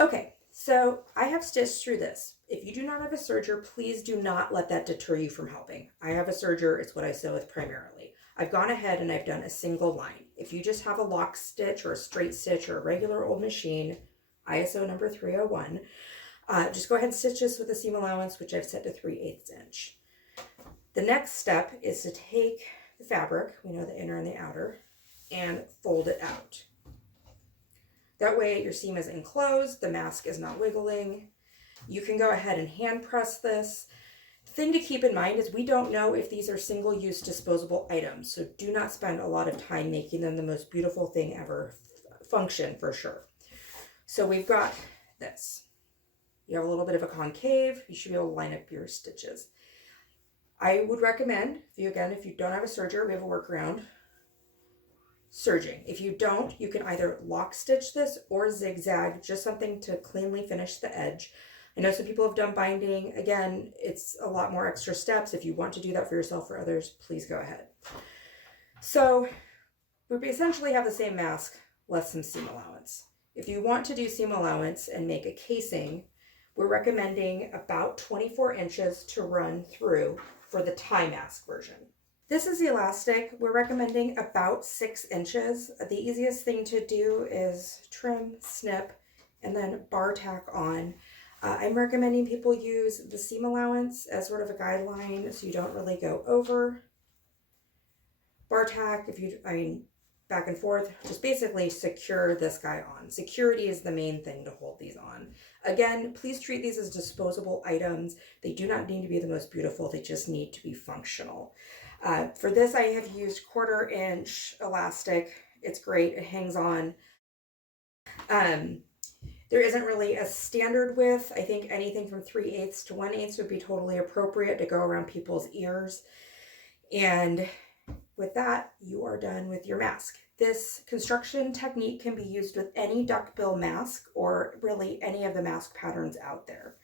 Okay, so I have stitched through this. If you do not have a serger, please do not let that deter you from helping. I have a serger, it's what I sew with primarily. I've gone ahead and I've done a single line. If you just have a lock stitch or a straight stitch or a regular old machine, ISO number 301, just go ahead and stitch this with a seam allowance, which I've set to 3/8 inch. The next step is to take the fabric, we know the inner and the outer, and fold it out. That way your seam is enclosed, the mask is not wiggling. You can go ahead and hand press this. The thing to keep in mind is we don't know if these are single-use disposable items, so do not spend a lot of time making them the most beautiful thing ever function for sure. So we've got this. You have a little bit of a concave, you should be able to line up your stitches. I would recommend, if you don't have a serger, we have a workaround, serging. If you don't, you can either lock stitch this or zigzag, just something to cleanly finish the edge. I know some people have done binding. Again, it's a lot more extra steps. If you want to do that for yourself or others, please go ahead. So we essentially have the same mask, less some seam allowance. If you want to do seam allowance and make a casing, we're recommending about 24 inches to run through for the tie mask version. This is the elastic. We're recommending about 6 inches. The easiest thing to do is trim, snip, and then bar tack on. I'm recommending people use the seam allowance as sort of a guideline so you don't really go over. Bar tack, back and forth, just basically secure this guy on. Security is the main thing to hold these on. Again, please treat these as disposable items. They do not need to be the most beautiful, they just need to be functional. For this, I have used 1/4 inch elastic. It's great, it hangs on. There isn't really a standard width. I think anything from 3/8 to 1/8 would be totally appropriate to go around people's ears. And with that, you are done with your mask. This construction technique can be used with any duckbill mask or really any of the mask patterns out there.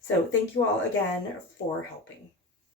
So thank you all again for helping.